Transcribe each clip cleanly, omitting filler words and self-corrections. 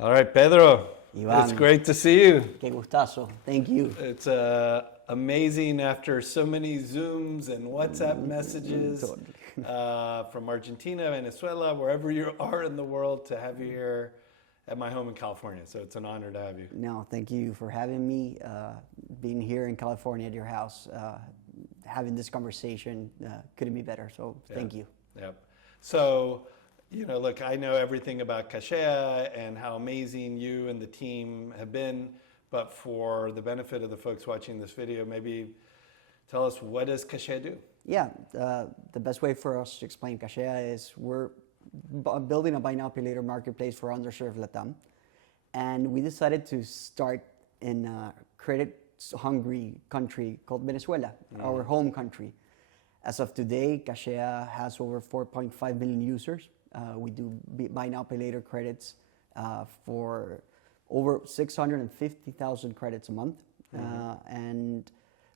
All right, Pedro. Iván, It's great to see you. qué gustazo. Thank you. It's amazing after so many Zooms and WhatsApp messages Totally. from Argentina, Venezuela, wherever you are in the world, to have you here at my home in California. So it's an honor to have you. No, thank you for having me. Being here in California at your house, having this conversation couldn't be better. So thank you. Yep. So, look, I know everything about Cashea and how amazing you and the team have been, but for the benefit of the folks watching this video, maybe tell us, what does Cashea do? Yeah, the best way for us to explain Cashea is we're building a buy now, pay later marketplace for underserved Latam. And we decided to start in a credit-hungry country called Venezuela, our home country. As of today, Cashea has over 4.5 million users. We do buy now, pay later credits for over 650,000 credits a month. And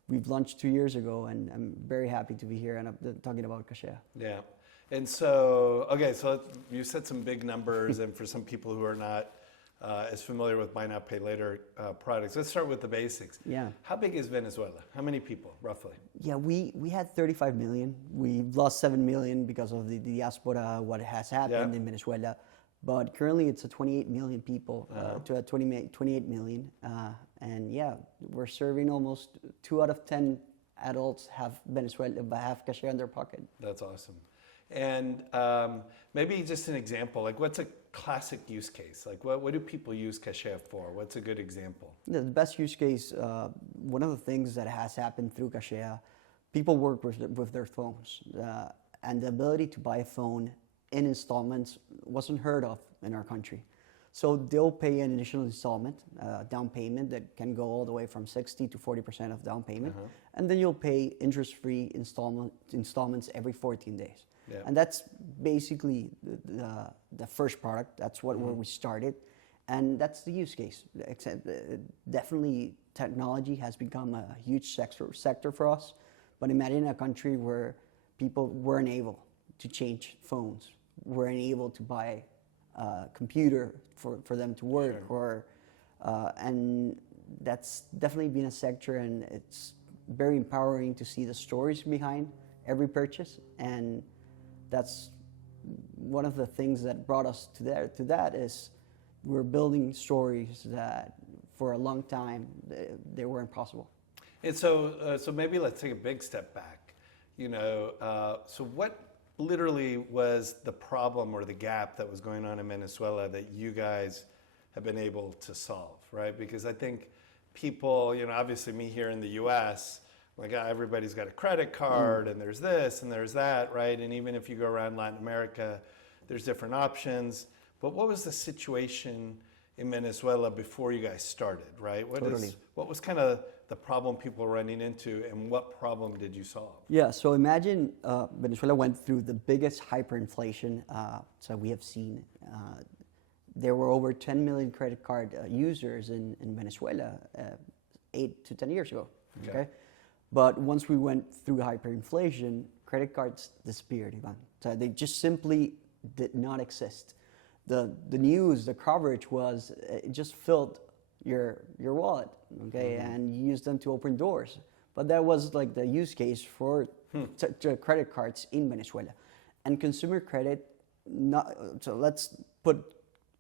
we've launched 2 years ago, and I'm very happy to be here and talking about Cashea. Yeah. And so, okay, so you said some big numbers, and for some people who are not as familiar with buy now, pay later products, let's start with the basics. Yeah. How big is Venezuela? How many people, roughly? Yeah, we had 35 million. We've lost 7 million because of the diaspora, what has happened in Venezuela. But currently it's a 28 million people to a 28 million. And yeah, we're serving almost 2 out of 10 adults have Cashea in their pocket. That's awesome. And maybe just an example, like what's a classic use case? Like what do people use Cashea for? What's a good example? The best use case, one of the things that has happened through Cashea, people work with their phones. And the ability to buy a phone in installments wasn't heard of in our country. So they'll pay an initial installment, down payment that can go all the way from 60 to 40% of down payment. And then you'll pay interest-free installments every 14 days. Yeah. And that's basically the first product. That's where we started. And that's the use case. Definitely technology has become a huge sector for us. But imagine a country where people weren't able to change phones, weren't able to buy a computer for them to work, and that's definitely been a sector, and it's very empowering to see the stories behind every purchase. And that's one of the things that brought us to that is we're building stories that for a long time they weren't possible. And so maybe let's take a big step back. So what literally was the problem or the gap that was going on in Venezuela that you guys have been able to solve, right? Because I think people, obviously me here in the US, like everybody's got a credit card and there's this and there's that, right? And even if you go around Latin America, there's different options. But what was the situation in Venezuela before you guys started, right? What was kind of the problem people were running into, and what problem did you solve? Yeah, so imagine Venezuela went through the biggest hyperinflation so we have seen. There were over 10 million credit card users in Venezuela 8 to 10 years ago. Okay? But once we went through hyperinflation, credit cards disappeared, Ivan. So they just simply did not exist. The news, the coverage was, it just filled your wallet, okay, and you used them to open doors. But that was like the use case for credit cards in Venezuela. And consumer credit, so let's put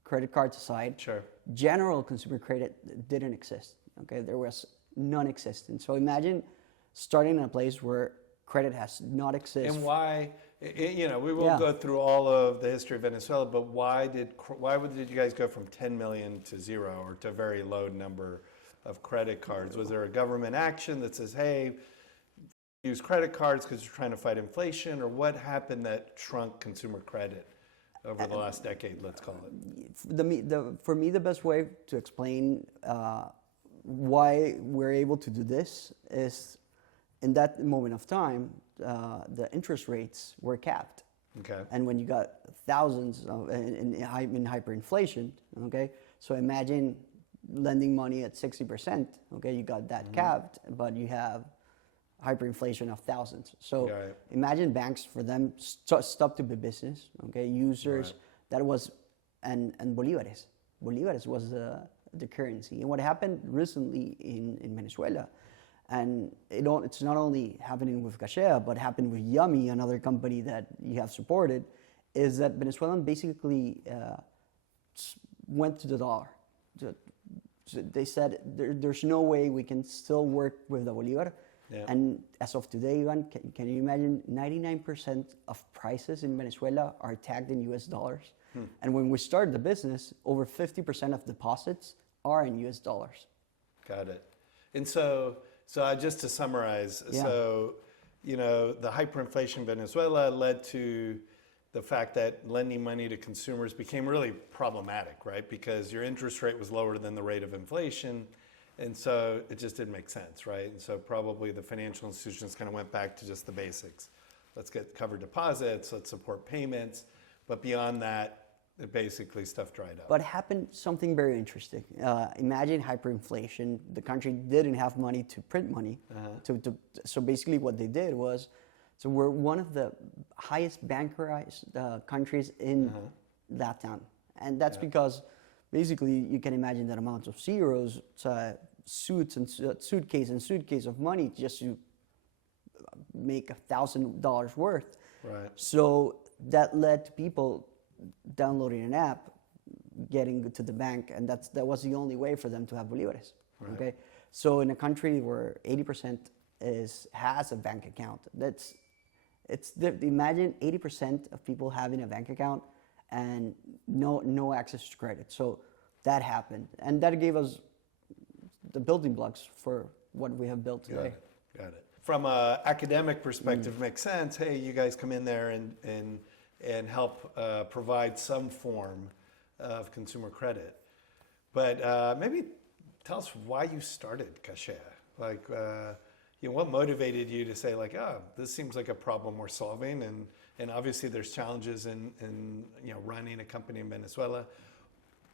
credit cards aside. Sure. General consumer credit didn't exist, okay? There was non-existent. So imagine starting in a place where credit has not existed. And why, we won't go through all of the history of Venezuela, but why did you guys go from 10 million to 0 or to a very low number of credit cards? Was there a government action that says, hey, use credit cards because you're trying to fight inflation, or what happened that shrunk consumer credit over the last decade, let's call it? For me, the best way to explain why we're able to do this is in that moment of time, the interest rates were capped. Okay. And when you got thousands in hyperinflation, okay, so imagine lending money at 60%, okay, you got that capped, but you have hyperinflation of thousands. So imagine banks, for them, stop to be business, okay, users, that was, and bolívares. bolívares was the currency. And what happened recently in Venezuela, and it's not only happening with Cashea, but happened with Yummy, another company that you have supported, is that Venezuelan basically went to the dollar. So they said there's no way we can still work with the Bolivar. Yeah. And as of today, Ivan, can you imagine 99% of prices in Venezuela are tagged in US dollars? And when we started the business, over 50% of deposits are in US dollars. Got it. And just to summarize, Yeah. so, the hyperinflation in Venezuela led to the fact that lending money to consumers became really problematic, right? Because your interest rate was lower than the rate of inflation. And so it just didn't make sense, right? And so probably the financial institutions kind of went back to just the basics. Let's get covered deposits, let's support payments. But beyond that, basically stuff dried up. But happened something very interesting. Imagine hyperinflation. The country didn't have money to print money. So basically what they did was, so we're one of the highest bankerized countries in Latin. And that's because basically you can imagine that amount of zeros, suitcase of money just to make $1,000 worth. Right. So that led to people downloading an app, getting to the bank, and that was the only way for them to have bolívares. Right. Okay, so in a country where 80% has a bank account, imagine 80% of people having a bank account and no access to credit. So that happened, and that gave us the building blocks for what we have built today. Got it. From an academic perspective, makes sense. Hey, you guys come in there and help provide some form of consumer credit. But maybe tell us why you started Cashea. Like, what motivated you to say, like, this seems like a problem we're solving, and obviously there's challenges in running a company in Venezuela.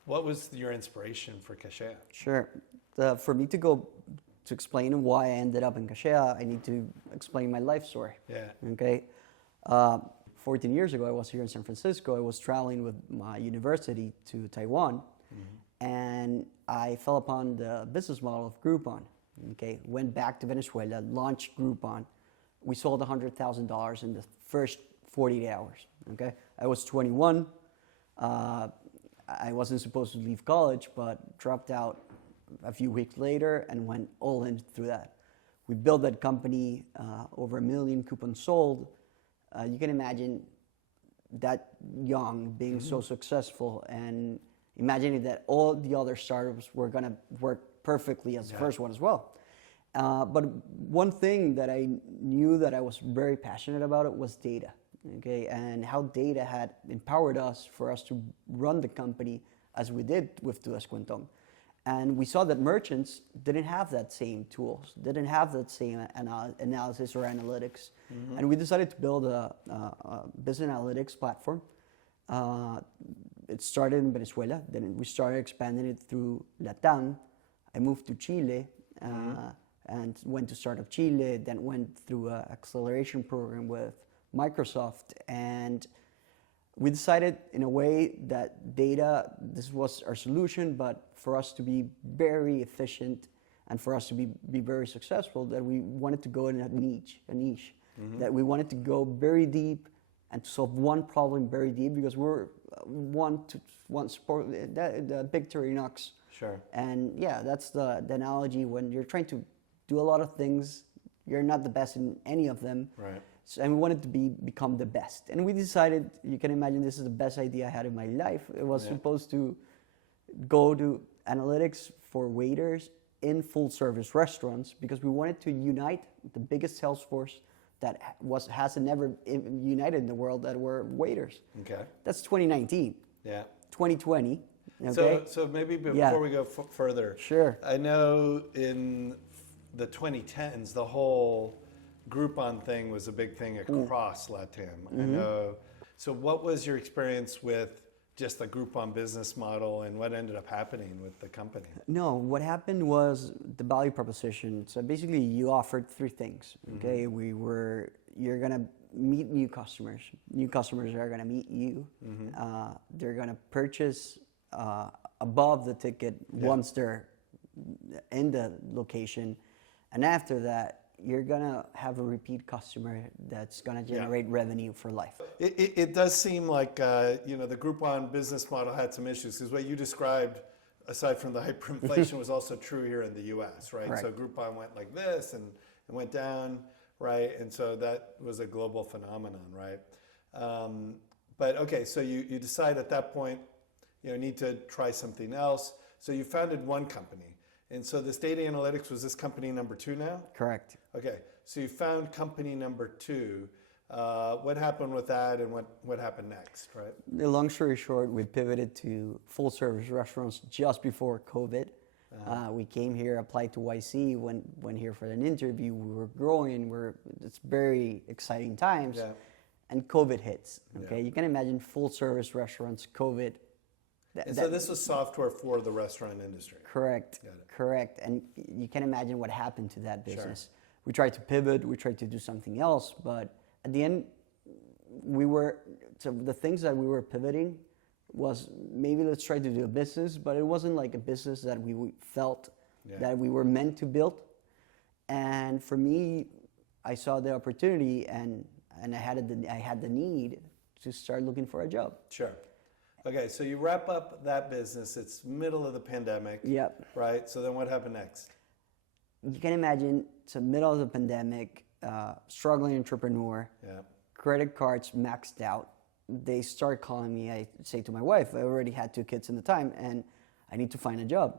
What was your inspiration for Cashea? Sure. For me to explain why I ended up in Cashea, I need to explain my life story. Yeah. Okay. 14 years ago, I was here in San Francisco. I was traveling with my university to Taiwan, and I fell upon the business model of Groupon. Okay, went back to Venezuela, launched Groupon. We sold $100,000 in the first 48 hours. Okay, I was 21. I wasn't supposed to leave college, but dropped out a few weeks later and went all in through that. We built that company, over 1 million coupons sold. You can imagine that young being so successful and imagining that all the other startups were going to work perfectly as the first one as well. But one thing that I knew that I was very passionate about it was data, okay, and how data had empowered us for us to run the company as we did with Tu Descuentón. And we saw that merchants didn't have that same tools, didn't have that same analysis or analytics. And we decided to build a business analytics platform. It started in Venezuela, then we started expanding it through Latam. I moved to Chile and went to Startup Chile, then went through an acceleration program with Microsoft. And we decided in a way that data, this was our solution, but for us to be very efficient and for us to be very successful, that we wanted to go in a niche, that we wanted to go very deep and to solve one problem very deep, because we're one sport, the big Victorinox. Sure. And yeah, that's the analogy. When you're trying to do a lot of things, you're not the best in any of them. Right. So, and we wanted to become the best. And we decided, you can imagine this is the best idea I had in my life. It was supposed to go to analytics for waiters in full service restaurants, because we wanted to unite the biggest sales force that hasn't never united in the world, that were waiters. Okay. That's 2019. Yeah. 2020. Okay. So maybe before we go further, Sure. I know in the 2010s, the whole Groupon thing was a big thing across Latam. I know. So what was your experience with just the Groupon business model, and what ended up happening with the company? No, what happened was the value proposition. So basically, you offered three things. Okay, you're gonna meet new customers. New customers are gonna meet you. They're gonna purchase above the ticket once they're in the location. And after that, you're gonna have a repeat customer that's gonna generate revenue for life. It does seem like the Groupon business model had some issues, because what you described, aside from the hyperinflation, was also true here in the U.S., right? Correct. So Groupon went like this and it went down, right? And so that was a global phenomenon, right? But okay, so you decide at that point, need to try something else. So you founded one company. And so this data analytics was this company number 2 now? Correct. Okay, so you found company number 2. What happened with that, and what happened next, right? The long story short, we pivoted to full service restaurants just before COVID. We came here, applied to YC, went here for an interview. We were growing. It's very exciting times, and COVID hits. Okay, you can imagine full service restaurants, COVID. So this was software for the restaurant industry. Correct. Correct. And you can imagine what happened to that business. We tried to pivot. We tried to do something else, but at the end, the things that we were pivoting was maybe let's try to do a business, but it wasn't like a business that we felt that we were meant to build. And for me, I saw the opportunity and I had the need to start looking for a job. Sure. Okay, so you wrap up that business. It's middle of the pandemic. Yep. Right? So then what happened next? You can imagine it's the middle of the pandemic, struggling entrepreneur, credit cards maxed out. They start calling me. I say to my wife, I already had 2 kids in the time, and I need to find a job.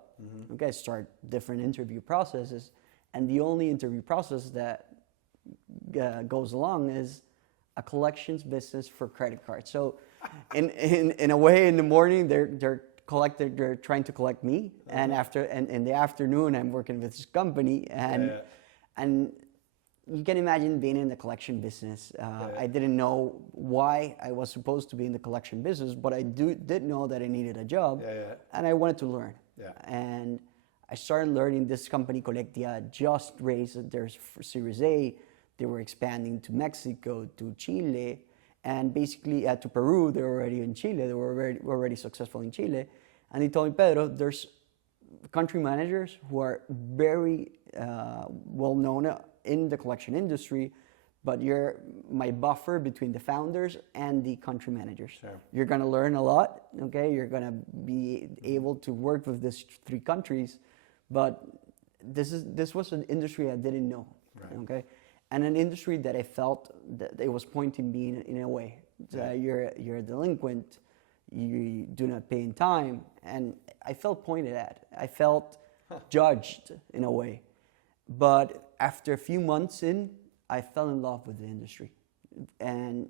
Okay, start different interview processes. And the only interview process that goes along is a collections business for credit cards. So in a way, in the morning, they're trying to collect me, and in the afternoon, I'm working with this company, and you can imagine being in the collection business. I didn't know why I was supposed to be in the collection business, but I did know that I needed a job, and I wanted to learn. And I started learning. This company, Cashea, just raised their Series A. They were expanding to Mexico, to Chile, and basically to Peru. They were already in Chile. They were already successful in Chile. And they told me, Pedro, there's country managers who are very well known in the collection industry, but you're my buffer between the founders and the country managers. You're going to learn a lot, okay? You're going to be able to work with these 3 countries, but this was an industry I didn't know, okay? And an industry that I felt that it was pointing me in a way. You're a delinquent, you do not pay in time, and I felt pointed at. I felt judged in a way. But after a few months in, I fell in love with the industry. And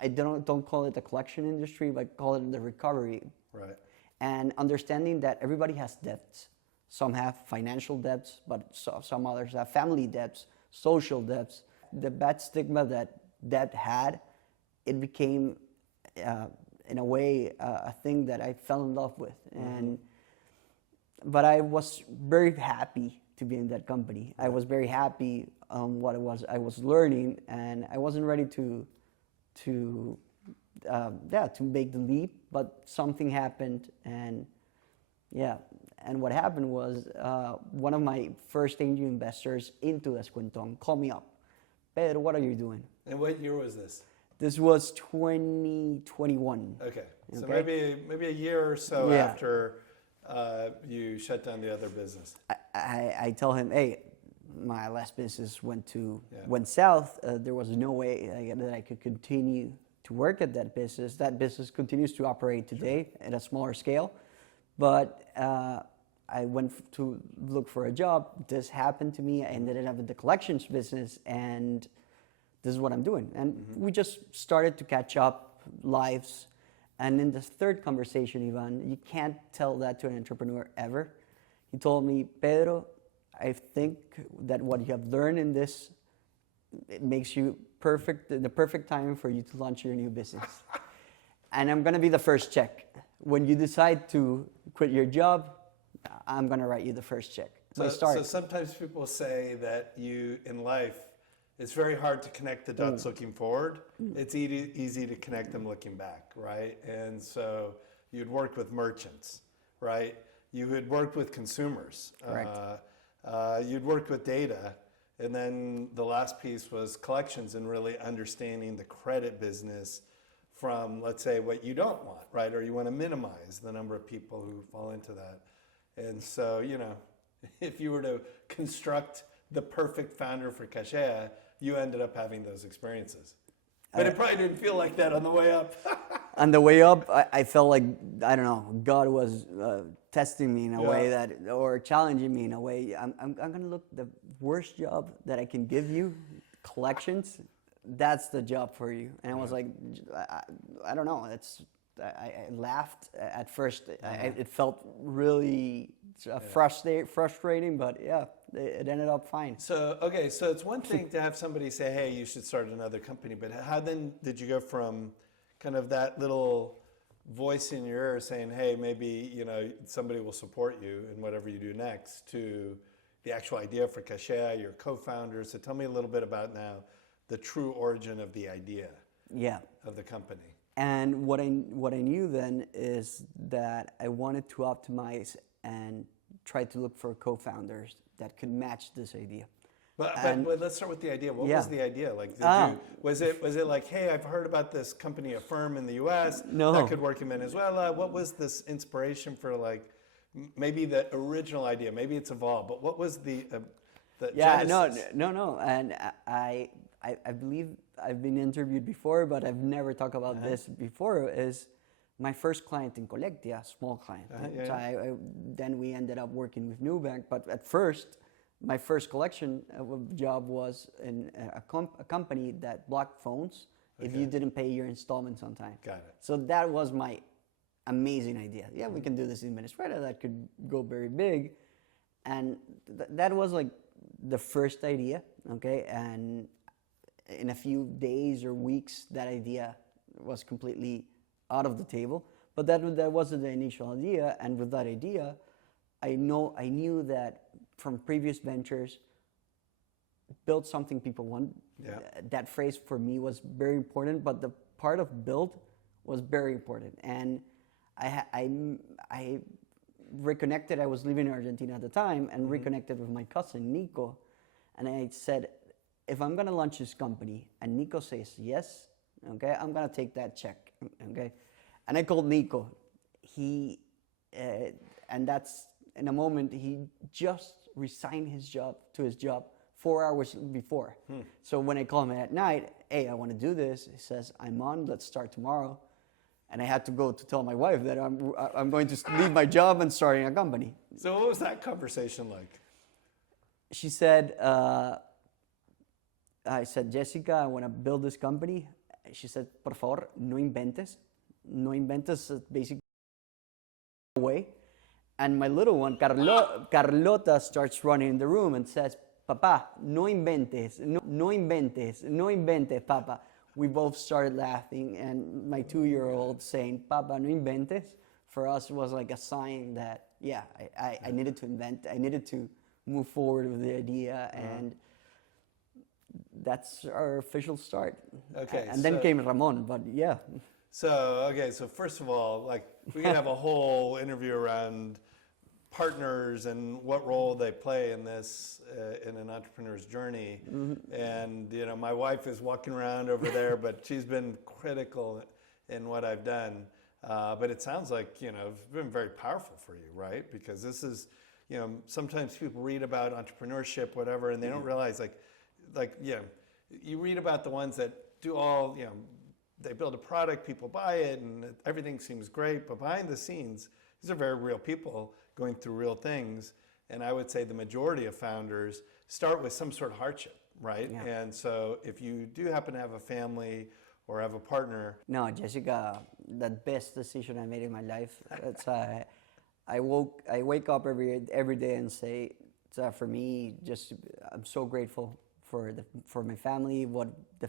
I don't call it the collection industry, but call it the recovery. Right. And understanding that everybody has debts. Some have financial debts, but some others have family debts, social debts. The bad stigma that debt had, it became, in a way, a thing that I fell in love with. But I was very happy to be in that company. I was very happy on what I was learning, and I wasn't ready to make the leap. But something happened, and what happened was one of my first angel investors into Descuentón called me up. Pedro, what are you doing? And what year was this? This was 2021. Okay, so maybe a year or so after you shut down the other business. I tell him, hey, my last business went south. There was no way that I could continue to work at that business. That business continues to operate today at a smaller scale, but I went to look for a job. This happened to me. I ended up in the collections business, and this is what I'm doing. And we just started to catch up lives. And in the third conversation, Ivan, you can't tell that to an entrepreneur ever. He told me, Pedro, I think that what you have learned in this, it makes you the perfect time for you to launch your new business. And I'm going to be the first check. When you decide to quit your job, I'm going to write you the first check. So sometimes people say that in life, it's very hard to connect the dots looking forward. It's easy to connect them looking back, right? And so you'd work with merchants, right? You had worked with consumers. Correct. You'd worked with data. And then the last piece was collections and really understanding the credit business from, let's say, what you don't want, right? Or you want to minimize the number of people who fall into that. And so, you know, if you were to construct the perfect founder for Cashea, you ended up having those experiences. But it probably didn't feel like that on the way up. On the way up, I felt like, I don't know, God was testing me in a way that, or challenging me in a way. I'm going to look, the worst job that I can give you, collections, that's the job for you. And I was like, I don't know, I laughed at first. It felt really frustrating, but yeah, it ended up fine. So, okay, so it's one thing to have somebody say, hey, you should start another company, but how then did you go from kind of that little voice in your ear saying, hey, maybe, you know, somebody will support you in whatever you do next, to the actual idea for Cashea, your co-founders? So tell me a little bit about now the true origin of the idea of the company. And what I knew then is that I wanted to optimize and try to look for co-founders that could match this idea. But let's start with the idea. What was the idea? Like, was it like, hey, I've heard about this company, a firm in the U.S. that could work in Venezuela? What was this inspiration for, like, maybe the original idea? Maybe it's evolved, but what was the genesis? No. And I believe I've been interviewed before, but I've never talked about this before. Is my first client in Collectia, small client. So then we ended up working with Nubank, but at first, my first collection job was in a company that blocked phones if you didn't pay your installments on time. Got it. So that was my amazing idea. Yeah, we can do this in Venezuela. That could go very big. And that was like the first idea, okay? And in a few days or weeks, that idea was completely out of the table. But that wasn't the initial idea. And with that idea, I knew that from previous ventures, build something people want. Yeah. That phrase for me was very important, but the part of build was very important. And I reconnected. I was living in Argentina at the time, and reconnected with my cousin Nico. And I said, if I'm gonna launch this company and Nico says yes, okay, I'm gonna take that check, okay? And I called Nico. And that's, in a moment, he just resigned his job 4 hours before. So when I call him at night, hey, I want to do this, he says, I'm on, let's start tomorrow. And I had to go to tell my wife that I'm going to leave my job and starting a company. So what was that conversation like? She said, I said, Jessica, I want to build this company. She said, por favor, no inventes. No inventes is basically way. And my little one, Carlota, starts running in the room and says, Papa, no inventes, no inventes, no inventes, Papa. We both started laughing, and my 2-year-old saying, Papa, no inventes, for us was like a sign that, I needed to invent, I needed to move forward with the idea, and that's our official start. Okay. And then came Ramon, but yeah. So first of all, like, we could have a whole interview around partners and what role they play in this, in an entrepreneur's journey. And, you know, my wife is walking around over there, but she's been critical in what I've done. But it sounds like, you know, it's been very powerful for you, right? Because this is, you know, sometimes people read about entrepreneurship, whatever, and they don't realize, you know, you read about the ones that do all, you know, they build a product, people buy it, and everything seems great. But behind the scenes, these are very real people going through real things. And I would say the majority of founders start with some sort of hardship, right? Yeah. And so if you do happen to have a family or have a partner. No, Jessica, the best decision I made in my life. It's, I wake up every day and say, for me, just I'm so grateful for my family, what the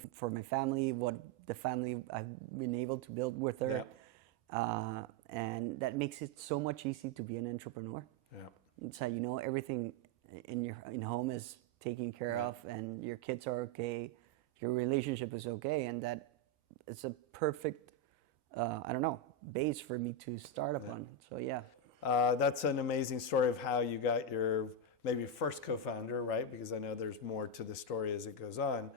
family I've been able to build with her, and that makes it so much easy to be an entrepreneur. Yeah. So you know everything in home is taken care of, and your kids are okay, your relationship is okay, and that it's a perfect, base for me to start upon. So yeah. That's an amazing story of how you got your maybe first co-founder, right? Because I know there's more to the story as it goes on.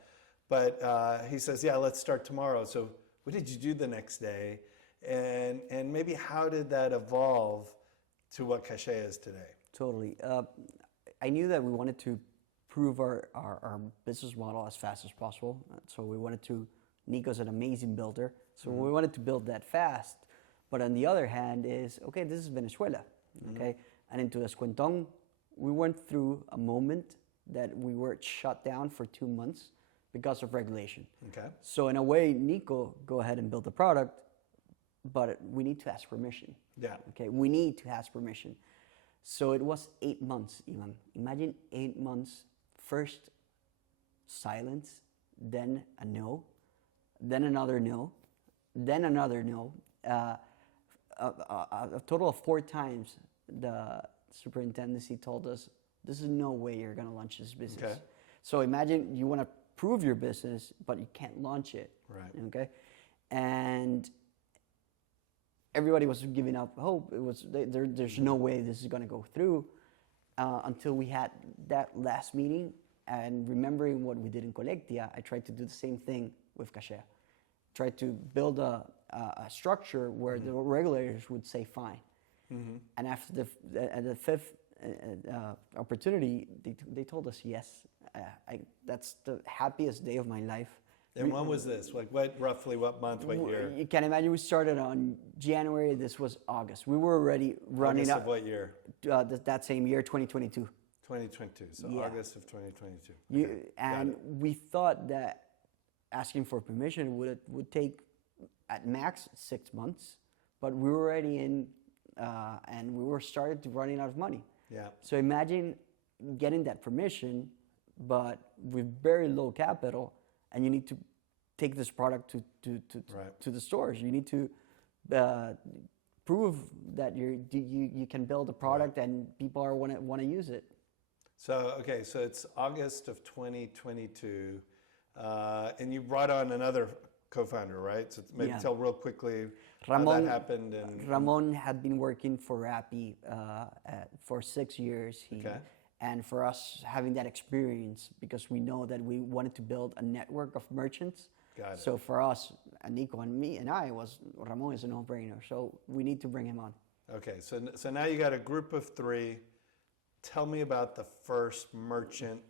But he says, yeah, let's start tomorrow. So what did you do the next day? And maybe how did that evolve to what Cashea is today? Totally. I knew that we wanted to prove our business model as fast as possible. So we wanted to, Nico's an amazing builder. So we wanted to build that fast. But on the other hand is, okay, this is Venezuela, okay? And into Escuentón, we went through a moment that we were shut down for 2 months because of regulation. Okay. So in a way, Nico, go ahead and build the product, but we need to ask permission. Yeah. Okay, we need to ask permission. So it was 8 months, Ivan. Imagine 8 months, first silence, then a no, then another no, then another no. A total of 4 times the superintendency told us, this is no way you're gonna launch this business. Okay. So imagine you wanna prove your business, but you can't launch it. Right. Okay. And everybody was giving up hope. It was there's no way this is gonna go through until we had that last meeting. And remembering what we did in Colectia, I tried to do the same thing with Cashea. Tried to build a structure where the regulators would say fine. And after the fifth opportunity, they told us yes. That's the happiest day of my life. And when was this? Like roughly what month, what year? You can imagine we started on January. This was August. We were already running August of what year? That same year, 2022. 2022. So Yeah. August of 2022. Okay, And got it. we thought that asking for permission would take at max 6 months, but we were already in, and we were started to running out of money. Yeah. So imagine getting that permission, but with very low capital, and you need to take this product Right. to the stores. You need to prove that you can build a product and people are want to use it. So, okay, so it's August of 2022, and you brought on another co-founder, right? So maybe Yeah. tell real quickly Ramon, how that happened. And Ramon had been working for Rappi for 6 years. Okay. And for us having that experience, because we know that we wanted to build a network of merchants. Got it. So for us, Nico and me and I, Ramon is a no-brainer. So we need to bring him on. Okay, so now you got a group of 3. Tell me about the first merchant,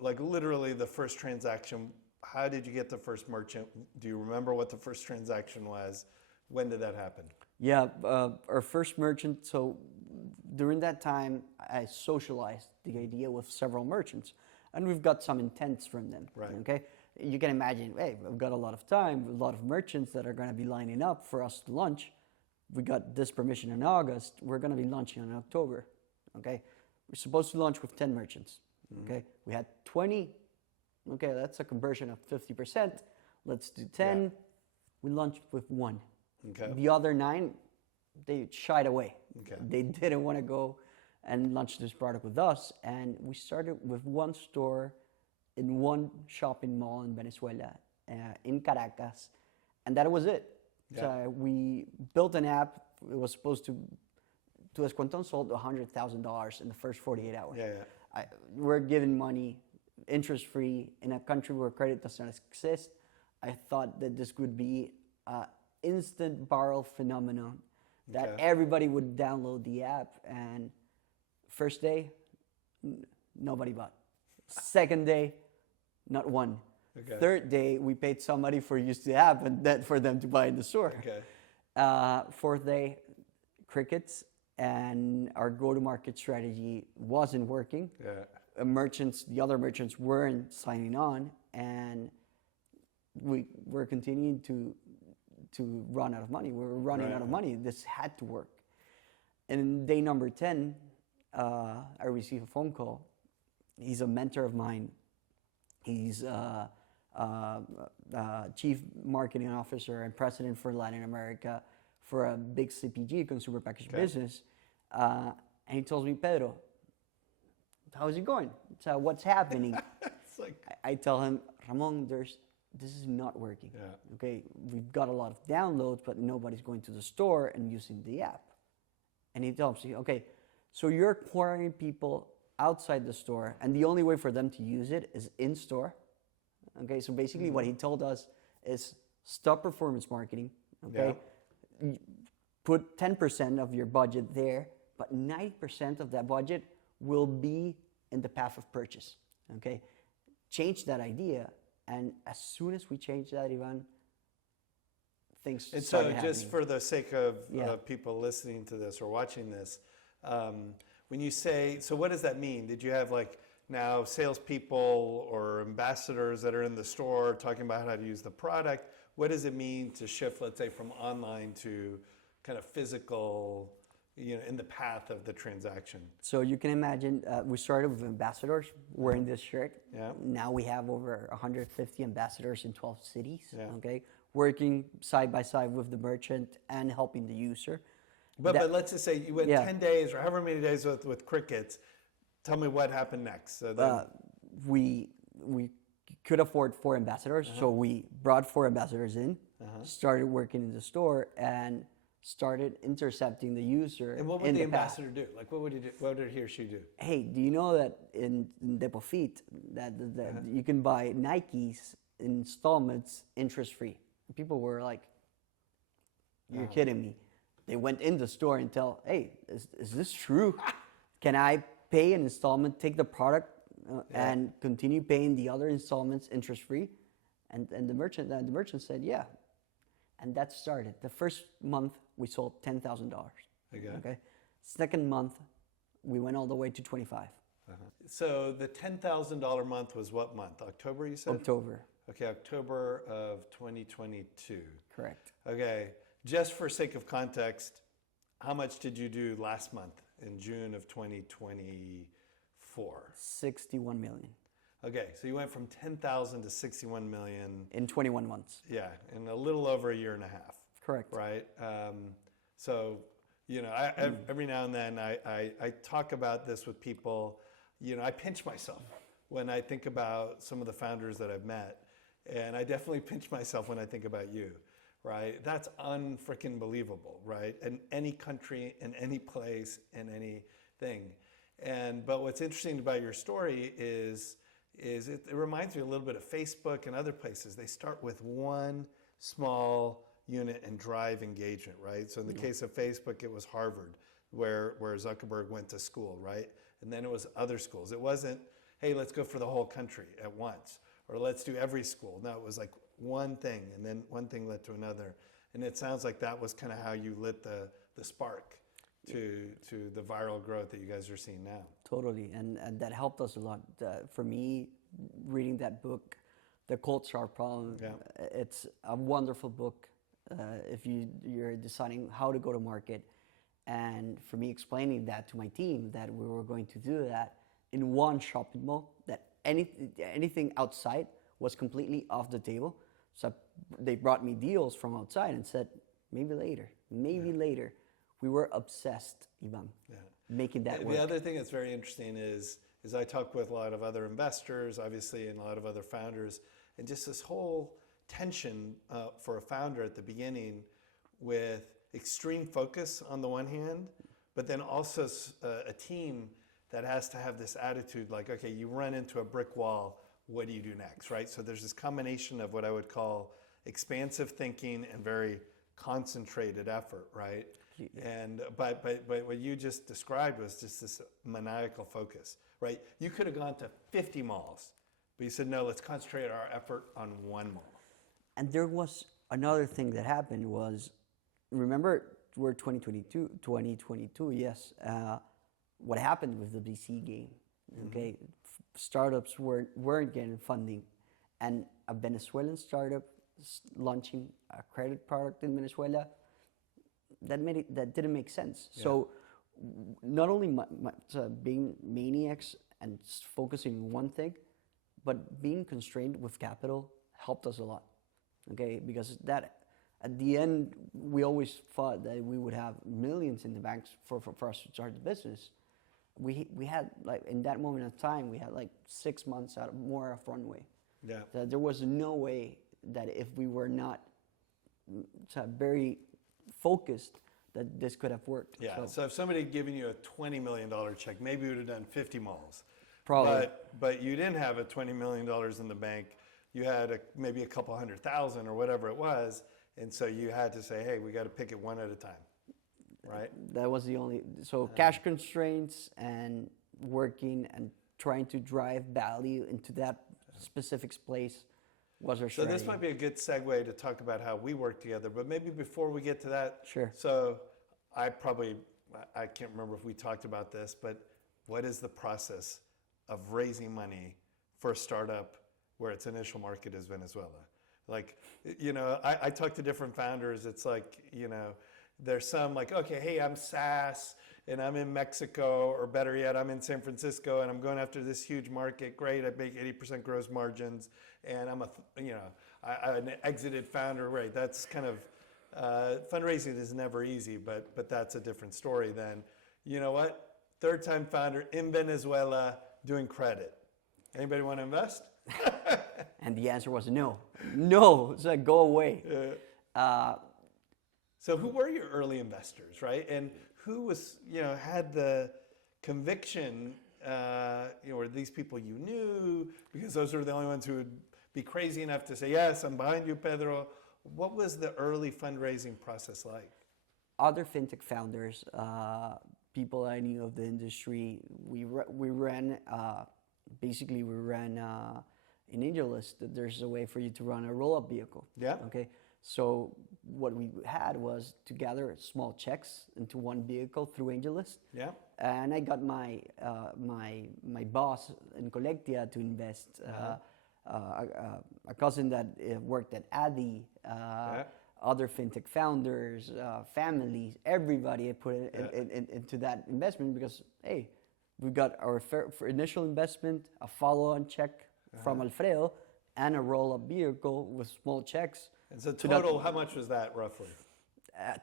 like literally the first transaction. How did you get the first merchant? Do you remember what the first transaction was? When did that happen? Yeah, our first merchant. So during that time, I socialized the idea with several merchants, and we've got some intents from them. Right. Okay. You can imagine, hey, we've got a lot of time, a lot of merchants that are going to be lining up for us to launch. We got this permission in August. We're going to be launching in October. Okay. We're supposed to launch with 10 merchants. Okay. We had 20. Okay, that's a conversion of 50%. Let's do 10. Yeah. We launched with 1. Okay. The other 9, they shied away. Okay. They didn't want to go and launch this product with us. And we started with 1 store in 1 shopping mall in Venezuela, in Caracas. And that was it. Yeah. So we built an app. It was supposed to Escuentón sold $100,000 in the first 48 hours. Yeah. We're giving money interest-free in a country where credit doesn't exist. I thought that this would be an instant viral phenomenon, that Okay. everybody would download the app, and first day, nobody bought. Second day, not one. Okay. Third day, we paid somebody for use the app and that for them to buy in the store. Okay. Fourth day, crickets, and our go-to-market strategy wasn't working. Yeah. The other merchants weren't signing on, and we were continuing to run out of money. We were running out of money. This had to work. And day number 10, I received a phone call. He's a mentor of mine. He's chief marketing officer and president for Latin America for a big CPG, consumer packaged business. And he tells me, Pedro, how's it going? So what's happening? It's like, I tell him, Ramon, this is not working. Yeah. Okay, we've got a lot of downloads, but nobody's going to the store and using the app. And he tells me, okay, so you're acquiring people outside the store, and the only way for them to use it is in store. Okay, so basically what he told us is stop performance marketing. Okay, put 10% of your budget there, but 90% of that budget will be in the path of purchase. Okay, change that idea, and as soon as we change that, Ivan, things And started so, happening. just for the sake of Yeah. people listening to this or watching this, when you say, so what does that mean? Did you have like now salespeople or ambassadors that are in the store talking about how to use the product? What does it mean to shift, let's say, from online to kind of physical, in the path of the transaction? So you can imagine, we started with ambassadors wearing this shirt. Yeah. Now we have over 150 ambassadors in 12 cities. Yeah. Okay, working side by side with the merchant and helping the user. But let's just say you went Yeah. 10 days or however many days with crickets. Tell me what happened next. So then, We could afford 4 ambassadors, so we brought 4 ambassadors in, started working in the store, and started intercepting the user. and what would in the path. ambassador do? Like, what would he do? What did he or she do? Hey, do you know that in Depofit that you can buy Nikes in installments interest free? People were like, "You're kidding me." They went in the store and tell, "Hey, is this true? Can I pay an installment, take the product, and continue paying the other installments interest free?" And the merchant said, "Yeah." And that started. The first month we sold $10,000. Okay. Okay. Second month, we went all the way to 25. So the $10,000 month was what month? October, you said? October. Okay, October of 2022. Correct. Okay, just for sake of context, how much did you do last month in June of 2024? 61 million Okay, so you went from 10,000 to 61 million. in 21 months. Yeah, in a little over a year and a half. Correct. Right? So, every now and then I talk about this with people. I pinch myself when I think about some of the founders that I've met. And I definitely pinch myself when I think about you, right? That's unfreaking believable, right? In any country, in any place, in anything. But what's interesting about your story is it reminds me a little bit of Facebook and other places. They start with one small unit and drive engagement, right? So in the case of Facebook, it was Harvard, where Zuckerberg went to school, right? And then it was other schools. It wasn't, hey, let's go for the whole country at once, or let's do every school. No, it was like one thing, and then one thing led to another. And it sounds like that was kind of how you lit the spark to the viral growth that you guys are seeing now. Totally. And that helped us a lot. For me, reading that book, The Cold Start Problem, it's a wonderful book if you're deciding how to go to market. And for me, explaining that to my team, that we were going to do that in one shopping mall, that anything outside was completely off the table. So they brought me deals from outside and said, maybe later. We were obsessed, Ivan, making that work. The other thing that's very interesting is I talk with a lot of other investors, obviously, and a lot of other founders, and just this whole tension for a founder at the beginning with extreme focus on the one hand, but then also a team that has to have this attitude like, okay, you run into a brick wall, what do you do next, right? So there's this combination of what I would call expansive thinking and very concentrated effort, right? And but what you just described was just this maniacal focus, right? You could have gone to 50 malls, but you said, no, let's concentrate our effort on one mall. And there was another thing that happened was, remember, we're 2022, yes. What happened with the VC game, okay? Startups weren't getting funding, and a Venezuelan startup launching a credit product in Venezuela, that didn't make sense. Yeah. So not only being maniacs and focusing on one thing, but being constrained with capital helped us a lot, okay? Because that, at the end, we always thought that we would have millions in the banks for us to start the business. We had, like, in that moment of time, we had like 6 months more of runway. Yeah. So there was no way that if we were not very focused, that this could have worked. Yeah. So if somebody had given you a $20 million check, maybe you would have done 50 malls. Probably. But you didn't have a $20 million in the bank. You had maybe a couple 100,000 or whatever it was. And so you had to say, hey, we got to pick it one at a time. Right? That was the only, so cash constraints and working and trying to drive value into that specific place was our So strategy. this might be a good segue to talk about how we work together, but maybe before we get to that. Sure. So I can't remember if we talked about this, but what is the process of raising money for a startup where its initial market is Venezuela? Like, I talk to different founders. It's like, there's some like, okay, hey, I'm SaaS and I'm in Mexico, or better yet, I'm in San Francisco and I'm going after this huge market. Great, I make 80% gross margins, and I'm an exited founder. Right, that's kind of fundraising is never easy, but that's a different story than, third-time founder in Venezuela doing credit. Anybody want to invest? And the answer was no. No, it's like, go away. So who were your early investors, right? And who was, had the conviction, were these people you knew? Because those are the only ones who would be crazy enough to say, yes, I'm behind you, Pedro. What was the early fundraising process like? Other fintech founders, people I knew of the industry, we ran in AngelList that there's a way for you to run a roll-up vehicle. Yeah. Okay. So what we had was to gather small checks into one vehicle through AngelList. Yeah. And I got my boss in Collectia to invest. A cousin that worked at Addy, other fintech founders, families, everybody I put into that investment because, hey, we got our for initial investment, a follow-on check from Alfredo, and a roll-up vehicle with small checks. And so total, how much was that roughly?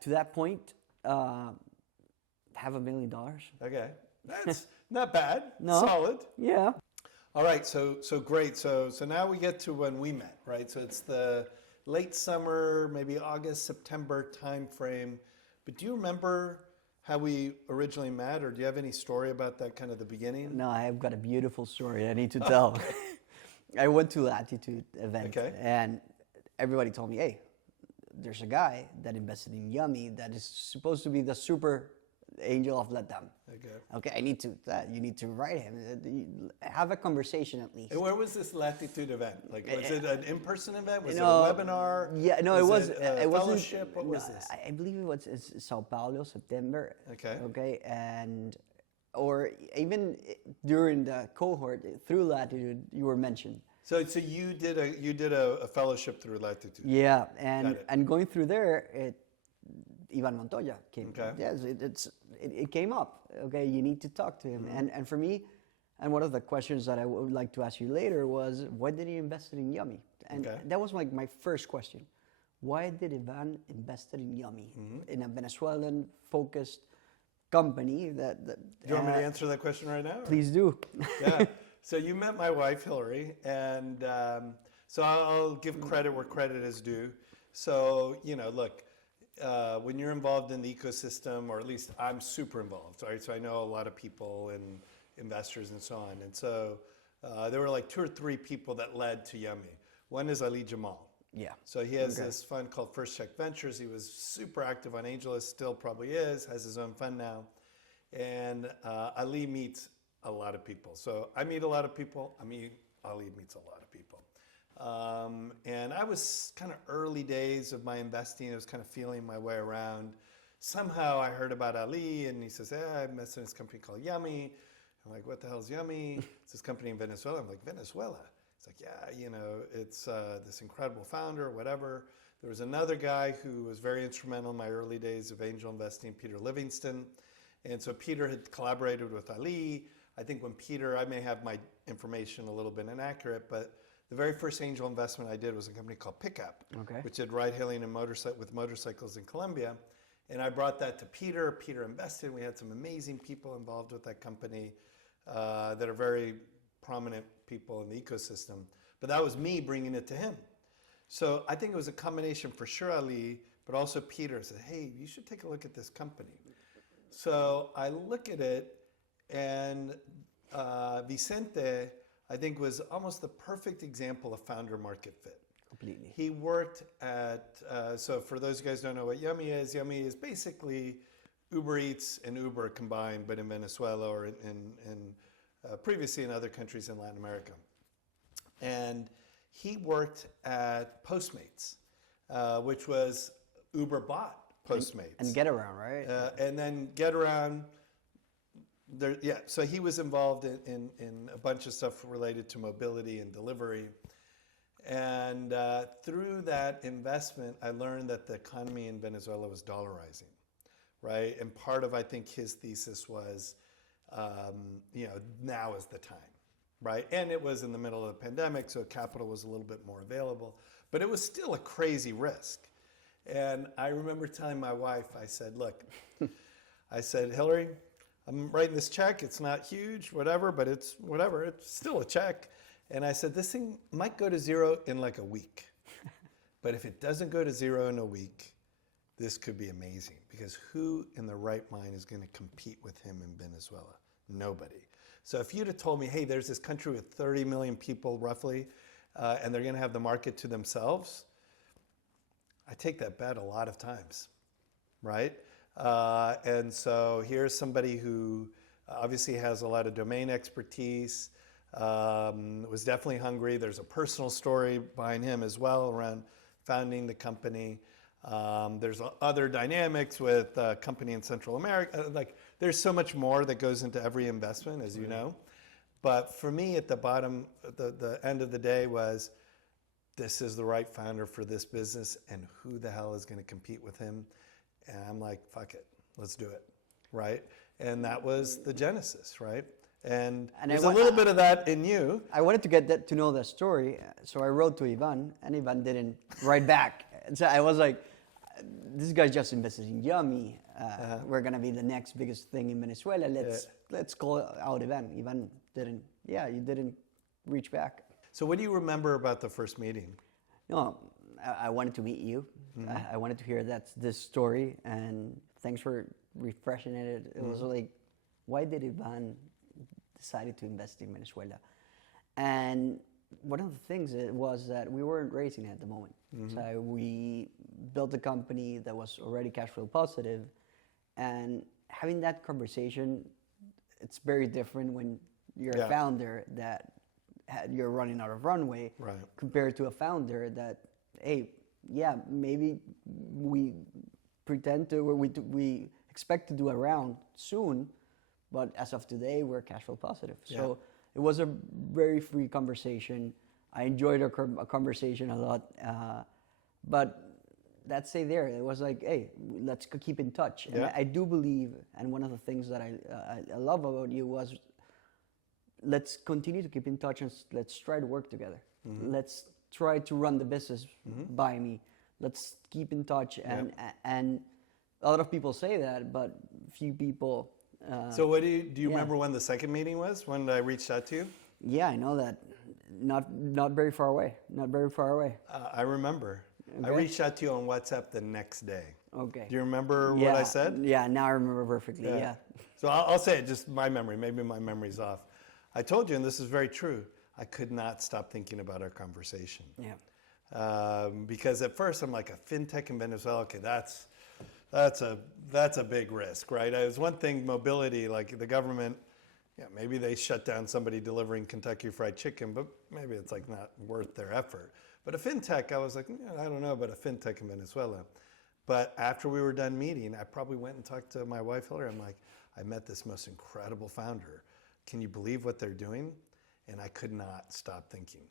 To that point, $500,000. Okay, that's not bad. No. Solid. Yeah. All right, so great. So now we get to when we met, right? So it's the late summer, maybe August, September timeframe. But do you remember how we originally met, or do you have any story about that kind of the beginning? No, I've got a beautiful story I need to tell. I went to Latitude event, and everybody told me, hey, there's a guy that invested in Yummy that is supposed to be the super angel of Latam. Okay, you need to write him. Have a conversation at least. And where was this Latitude event? Like, was it an in-person event? Was it a webinar? Yeah, no, it wasn't. It fellowship? What was this? I believe it was Sao Paulo, September. Okay, or even during the cohort through Latitude, you were mentioned. So you did a fellowship through Latitude. Yeah, and going through there, Ivan Montoya came. Okay. Yes, it came up. Okay, you need to talk to him. Mm-hmm. And for me, and one of the questions that I would like to ask you later was, why did he invest in Yummy? And that was like my first question. Why did Ivan invest in Yummy, in a Venezuelan-focused company? Do you want me to answer that question right now? Please do. Yeah. So you met my wife, Hillary, and so I'll give credit where credit is due. So, look, when you're involved in the ecosystem, or at least I'm super involved, right? So I know a lot of people and investors and so on. And so there were like 2 or 3 people that led to Yummy. One is Ali Jamal. Yeah. So he has this fund called First Check Ventures. He was super active on AngelList, still probably is, has his own fund now. And Ali meets a lot of people. So I meet a lot of people. Ali meets a lot of people. And I was kind of early days of my investing. I was kind of feeling my way around. Somehow I heard about Ali, and he says, I invested in this company called Yummy. I'm like, what the hell is Yummy? It's this company in Venezuela. I'm like, Venezuela? It's like, yeah, it's this incredible founder, whatever. There was another guy who was very instrumental in my early days of angel investing, Peter Livingston. And so Peter had collaborated with Ali. I think when Peter, I may have my information a little bit inaccurate, but the very first angel investment I did was a company called Pickup, which did ride-hailing and with motorcycles in Colombia. And I brought that to Peter. Peter invested. We had some amazing people involved with that company that are very prominent people in the ecosystem. But that was me bringing it to him. So I think it was a combination for sure, Ali, but also Peter said, hey, you should take a look at this company. So I look at it, and Vicente, I think, was almost the perfect example of founder market fit. Completely. He worked at, so for those of you guys who don't know what Yummy is basically Uber Eats and Uber combined, but in Venezuela or previously in other countries in Latin America. And he worked at Postmates, which was Uber bought Postmates. And Get Around, right? And then Get Around. So he was involved in a bunch of stuff related to mobility and delivery. And through that investment, I learned that the economy in Venezuela was dollarizing, right? And part of, I think, his thesis was, now is the time, right? And it was in the middle of the pandemic, so capital was a little bit more available, but it was still a crazy risk. And I remember telling my wife, I said, look, I said, Hillary, I'm writing this check. It's not huge, whatever, but it's whatever. It's still a check. And I said, this thing might go to zero in like a week. But if it doesn't go to zero in a week, this could be amazing. Because who in the right mind is going to compete with him in Venezuela? Nobody. So if you'd have told me, hey, there's this country with 30 million people roughly, and they're going to have the market to themselves, I take that bet a lot of times, right? And so here's somebody who obviously has a lot of domain expertise, was definitely hungry. There's a personal story behind him as well around founding the company. There's other dynamics with a company in Central America. Like, there's so much more that goes into every investment, as you know. But for me, at the bottom, the end of the day was, this is the right founder for this business, and who the hell is going to compete with him? And I'm like, fuck it, let's do it, right? And that was the genesis, right? And there's a little bit of that in you. I wanted to get to know that story, so I wrote to Ivan, and Ivan didn't write back. And so I was like, this guy's just invested in Yummy. We're gonna be the next biggest thing in Venezuela. Let's call out Ivan. Ivan didn't. Yeah, you didn't reach back. So what do you remember about the first meeting? No, I wanted to meet you. Mm-hmm. I wanted to hear this story, and thanks for refreshing it. It was like, why did Ivan decided to invest in Venezuela? And one of the things was that we weren't raising at the moment. Mm-hmm. So we built a company that was already cash flow positive, and having that conversation, it's very different when you're a founder that you're running out of runway, right, compared to a founder that, hey, yeah, maybe we pretend to, or we expect to do a round soon, but as of today, we're cash flow positive. So it was a very free conversation. I enjoyed our conversation a lot. But that say there, it was like, hey, let's keep in touch. And I do believe, and one of the things that I love about you was, let's continue to keep in touch, and let's try to work together. Mm-hmm. Let's try to run the business by me. Let's keep in touch. And a lot of people say that, but few people. So what do you remember when the second meeting was, when I reached out to you? Yeah, I know that. Not very far away. Not very far away. I remember. Okay. I reached out to you on WhatsApp the next day. Okay. Do you remember what I said? Yeah, now I remember perfectly, yeah. So I'll say it, just my memory. Maybe my memory's off. I told you, and this is very true, I could not stop thinking about our conversation. Yeah. Because at first I'm like, a fintech in Venezuela, okay, that's a big risk, right? It was one thing, mobility, like the government, maybe they shut down somebody delivering Kentucky Fried Chicken, but maybe it's like not worth their effort. But a fintech, I was like, I don't know about a fintech in Venezuela. But after we were done meeting, I probably went and talked to my wife, Hillary. I'm like, I met this most incredible founder. Can you believe what they're doing? And I could not stop thinking.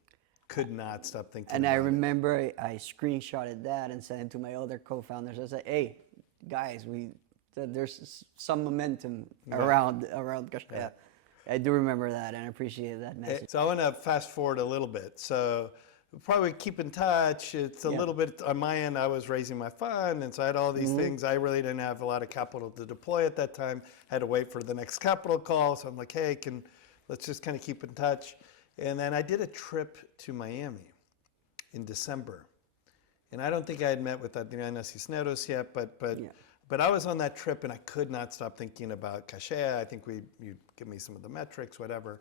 And I remember I screenshotted that and sent it to my other co-founders. I said, hey, guys, there's some momentum around Cashea. Yeah. I do remember that, and I appreciate that message. So I want to fast forward a little bit. So we'll probably keep in touch. It's a little bit on my end. I was raising my fund, and so I had all these things. I really didn't have a lot of capital to deploy at that time. Had to wait for the next capital call. So I'm like, hey, let's just kind of keep in touch. And then I did a trip to Miami in December. And I don't think I had met with Adriana Cisneros yet, Yeah. but I was on that trip and I could not stop thinking about Cashea. I think you give me some of the metrics, whatever.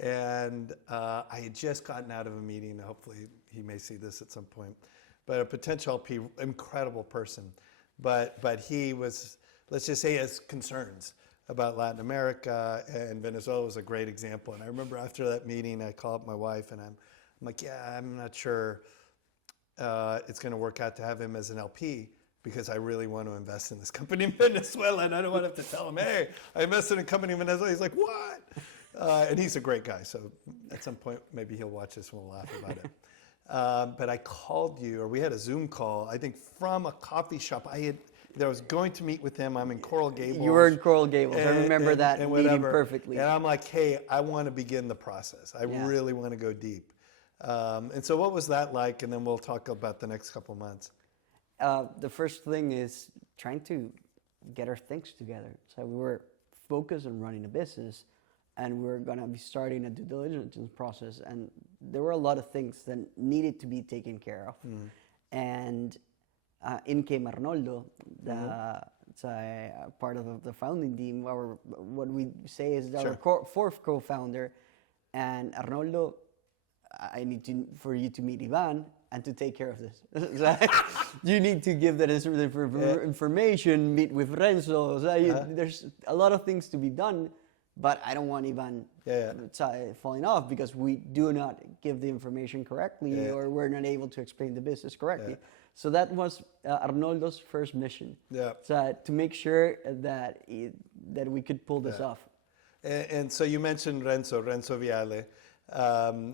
And I had just gotten out of a meeting. Hopefully he may see this at some point. But a potential LP, incredible person. But he was, let's just say, has concerns about Latin America, and Venezuela was a great example. And I remember after that meeting, I called up my wife and I'm like, yeah, I'm not sure it's going to work out to have him as an LP, because I really want to invest in this company in Venezuela, and I don't want to have to tell him, hey, I invested in a company in Venezuela. He's like, what? And he's a great guy, so at some point maybe he'll watch this and we'll laugh about it. But I called you, or we had a Zoom call, I think from a coffee shop. I was going to meet with him. I'm in Coral Gables. You were in Coral Gables. I remember that meeting perfectly. And I'm like, hey, I want to begin the process. I really want to go deep. And so what was that like? And then we'll talk about the next couple of months. The first thing is trying to get our things together. So we were focused on running a business, and we were going to be starting a due diligence process. And there were a lot of things that needed to be taken care of. And in came Arnoldo, part of the founding team. What we say is our fourth co-founder. And Arnoldo, I need for you to meet Ivan and to take care of this. You need to give that information, meet with Renzo. There's a lot of things to be done, but I don't want Ivan falling off because we do not give the information correctly or we're not able to explain the business correctly. So that was Arnoldo's first mission. So to make sure that we could pull this off. And so you mentioned Renzo Viale.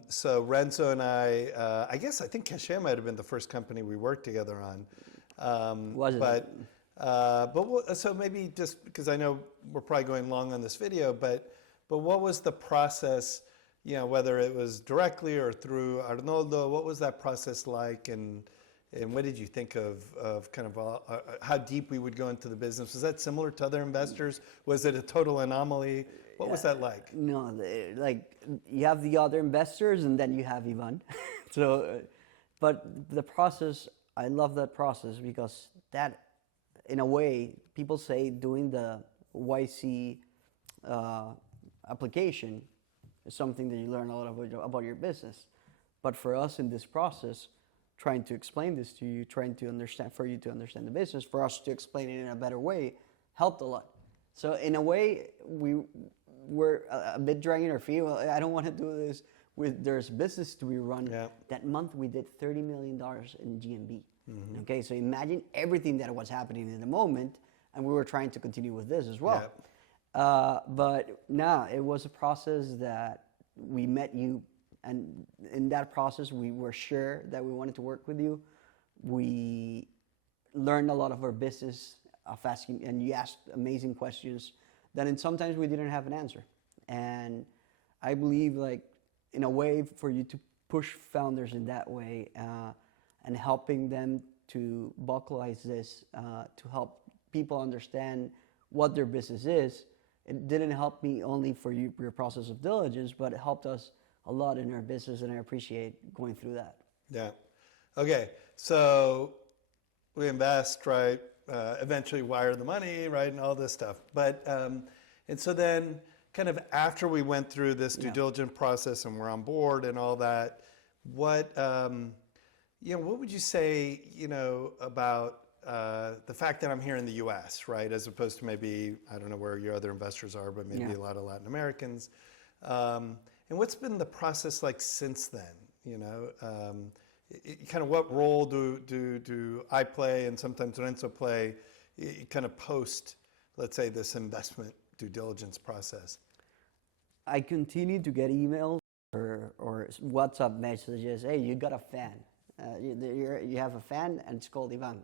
So Renzo and I think Cashea might have been the first company we worked together on. So maybe just because I know we're probably going long on this video, but what was the process, whether it was directly or through Arnoldo, what was that process like, and what did you think of kind of how deep we would go into the business? Was that similar to other investors? Was it a total anomaly? What was that like? No, like you have the other investors and then you have Ivan. But the process, I love that process because that, in a way, people say doing the YC application is something that you learn a lot about your business. But for us in this process, trying to explain this to you, for you to understand the business, for us to explain it in a better way, helped a lot. So in a way, we were a bit dragging our feet. Well, I don't want to do this. There's business to be run. That month we did $30 million in GMV. Okay, so imagine everything that was happening in the moment, and we were trying to continue with this as well. But no, it was a process that we met you, and in that process we were sure that we wanted to work with you. We learned a lot of our business of asking, and you asked amazing questions that sometimes we didn't have an answer. And I believe, like, in a way, for you to push founders in that way and helping them to vocalize this, to help people understand what their business is, it didn't help me only for your process of diligence, but it helped us a lot in our business, and I appreciate going through that. Yeah. Okay. So we invest, right? Eventually wire the money, right? And all this stuff. But, and so then kind of after we went through this due diligence process and we're on board and all that, what would you say, about the fact that I'm here in the U.S., right? As opposed to maybe, I don't know where your other investors are, but maybe a lot of Latin Americans. And what's been the process like since then? Kind of what role do I play and sometimes Renzo play kind of post, let's say, this investment due diligence process? I continue to get emails or WhatsApp messages. Hey, you got a fan. You have a fan, and it's called Ivan.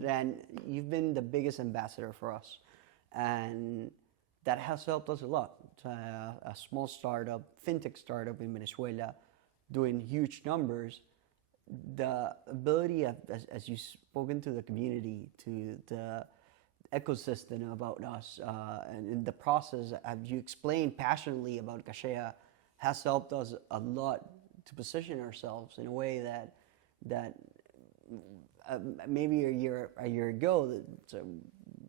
Then you've been the biggest ambassador for us, and that has helped us a lot. It's a small startup, fintech startup in Venezuela, doing huge numbers. The ability, as you've spoken to the community, to the ecosystem about us, and in the process, as you explained passionately about Cashea, has helped us a lot to position ourselves in a way that maybe a year ago,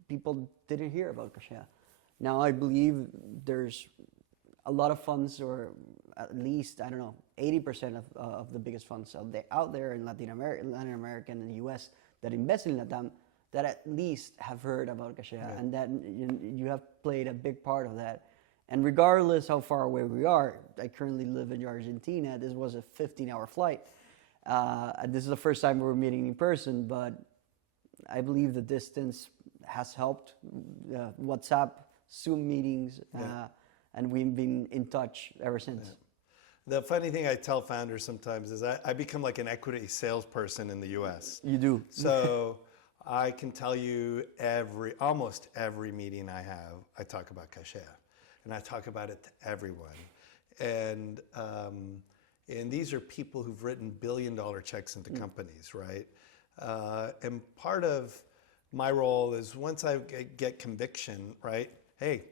people didn't hear about Cashea. Now I believe there's a lot of funds, or at least, I don't know, 80% of the biggest funds out there in Latin America and the US that invest in Latam, that at least have heard about Cashea, and that you have played a big part of that. And regardless how far away we are, I currently live in Argentina. This was a 15-hour flight. This is the first time we're meeting in person, but I believe the distance has helped. WhatsApp, Zoom meetings, and we've been in touch ever since. The funny thing I tell founders sometimes is I become like an equity salesperson in the US. You do. So I can tell you almost every meeting I have, I talk about Cashea. And I talk about it to everyone. And these are people who've written billion-dollar checks into companies, right? And part of my role is once I get conviction, right? Hey,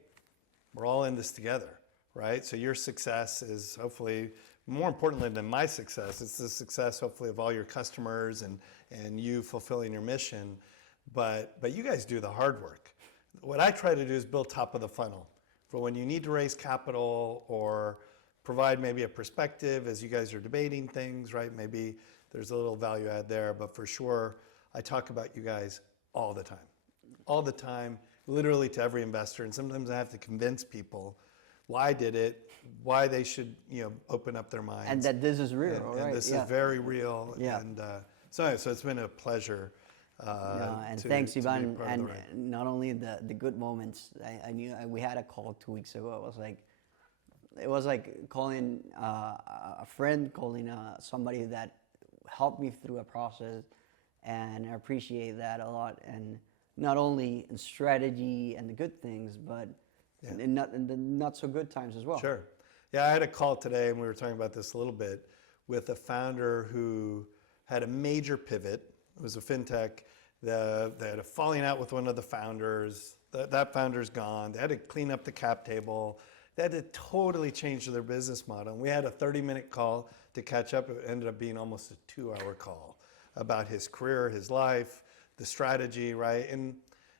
we're all in this together, right? So your success is hopefully, more importantly than my success, it's the success hopefully of all your customers and you fulfilling your mission. But you guys do the hard work. What I try to do is build top of the funnel. For when you need to raise capital or provide maybe a perspective as you guys are debating things, right? Maybe there's a little value add there, but for sure, I talk about you guys all the time, literally to every investor. And sometimes I have to convince people why I did it, why they should, open up their minds. And that this is real, right? And this is very real. Yeah. And so it's been a pleasure. And thanks, Ivan. And not only the good moments. I knew we had a call 2 weeks ago. It was like calling a friend, calling somebody that helped me through a process, and I appreciate that a lot. And not only in strategy and the good things, but in the not so good times as well. Sure. Yeah, I had a call today, and we were talking about this a little bit, with a founder who had a major pivot. It was a fintech. They had a falling out with one of the founders. That founder's gone. They had to clean up the cap table. They had to totally change their business model. And we had a 30-minute call to catch up. It ended up being almost a 2-hour call about his career, his life, the strategy, right? And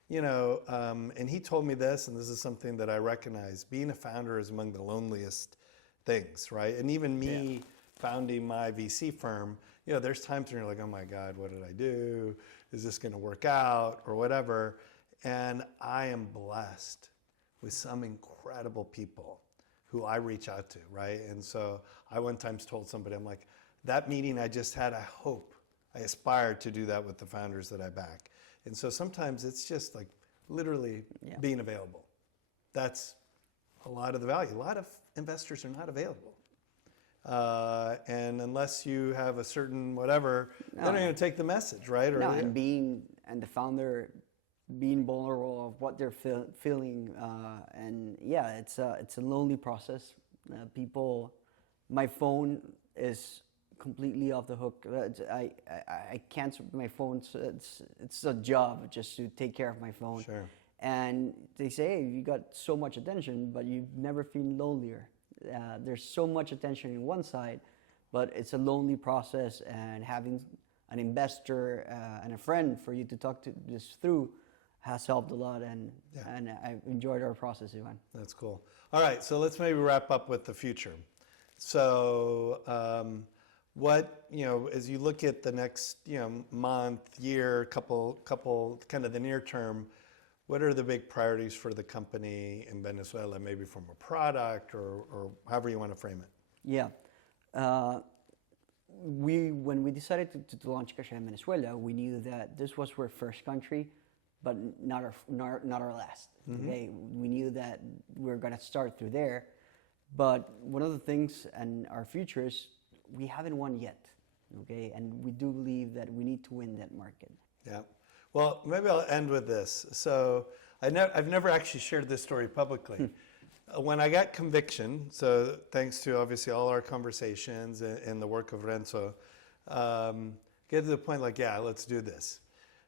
and he told me this, and this is something that I recognize. Being a founder is among the loneliest things, right? And even me founding my VC firm, there's times when you're like, oh my God, what did I do? Is this going to work out or whatever? And I am blessed with some incredible people who I reach out to, right? And so I one time told somebody, I'm like, that meeting I just had, I aspire to do that with the founders that I back. And so sometimes it's just like literally being available. That's a lot of the value. A lot of investors are not available. And unless you have a certain whatever, they're not going to take the message, right? Or and the founder being vulnerable of what they're feeling, and it's a lonely process. My phone is completely off the hook. I can't. My phone. It's a job just to take care of my phone. Sure. And they say, hey, you got so much attention, but you've never feel lonelier. There's so much attention in one side, but it's a lonely process, and having an investor and a friend for you to talk to this through has helped a lot, and I've enjoyed our process, Ivan. That's cool. All right, so let's maybe wrap up with the future. So as you look at the next month, year, couple kind of the near term, what are the big priorities for the company in Venezuela, maybe from a product or however you want to frame it? Yeah. When we decided to launch Cashea in Venezuela, we knew that this was our first country, but not our last. Mm-hmm. Okay? We knew that we were going to start through there. But one of the things in our future is we haven't won yet. Okay? And we do believe that we need to win that market. Yeah. Well, maybe I'll end with this. So I've never actually shared this story publicly. When I got conviction, so thanks to obviously all our conversations and the work of Renzo, get to the point like, yeah, let's do this.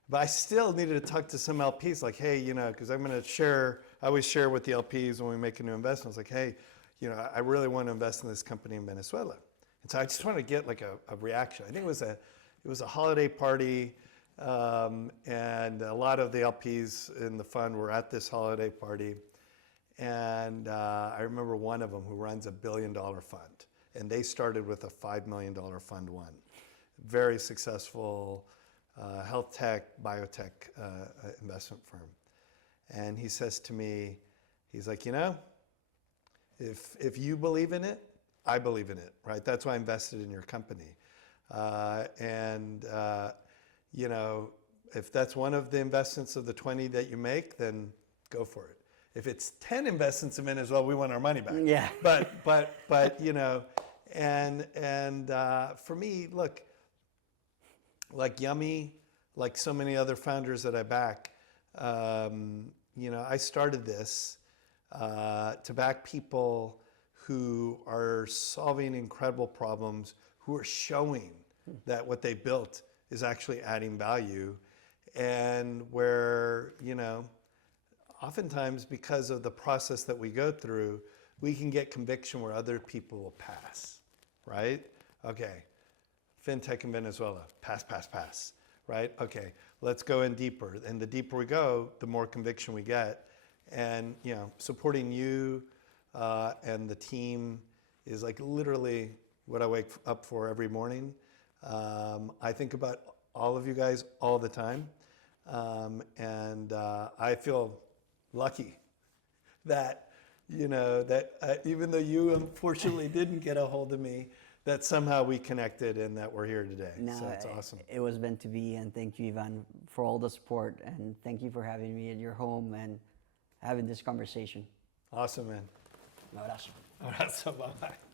But I still needed to talk to some LPs like, hey, because I'm going to share, I always share with the LPs when we make a new investment. It's like, hey, I really want to invest in this company in Venezuela. And so I just want to get like a reaction. I think it was a holiday party. And a lot of the LPs in the fund were at this holiday party. And I remember one of them who runs $1 billion fund. And they started with a $5 million fund one. Very successful health tech, biotech investment firm. And he says to me, he's like, if you believe in it, I believe in it, right? That's why I invested in your company. If that's one of the investments of the 20 that you make, then go for it. If it's 10 investments in Venezuela, we want our money back. Yeah. But for me, look, like Yummy, like so many other founders that I back, I started this to back people who are solving incredible problems, who are showing that what they built is actually adding value, and where, oftentimes because of the process that we go through, we can get conviction where other people will pass, right? Okay, fintech in Venezuela, pass, right? Okay, let's go in deeper. And the deeper we go, the more conviction we get. And, supporting you and the team is like literally what I wake up for every morning. I think about all of you guys all the time. And I feel lucky that, even though you unfortunately didn't get a hold of me, that somehow we connected and that we're here today. No, so it's awesome. It was meant to be, and thank you, Ivan, for all the support, and thank you for having me in your home and having this conversation. Awesome, man. Un abrazo. Abrazo, bye-bye.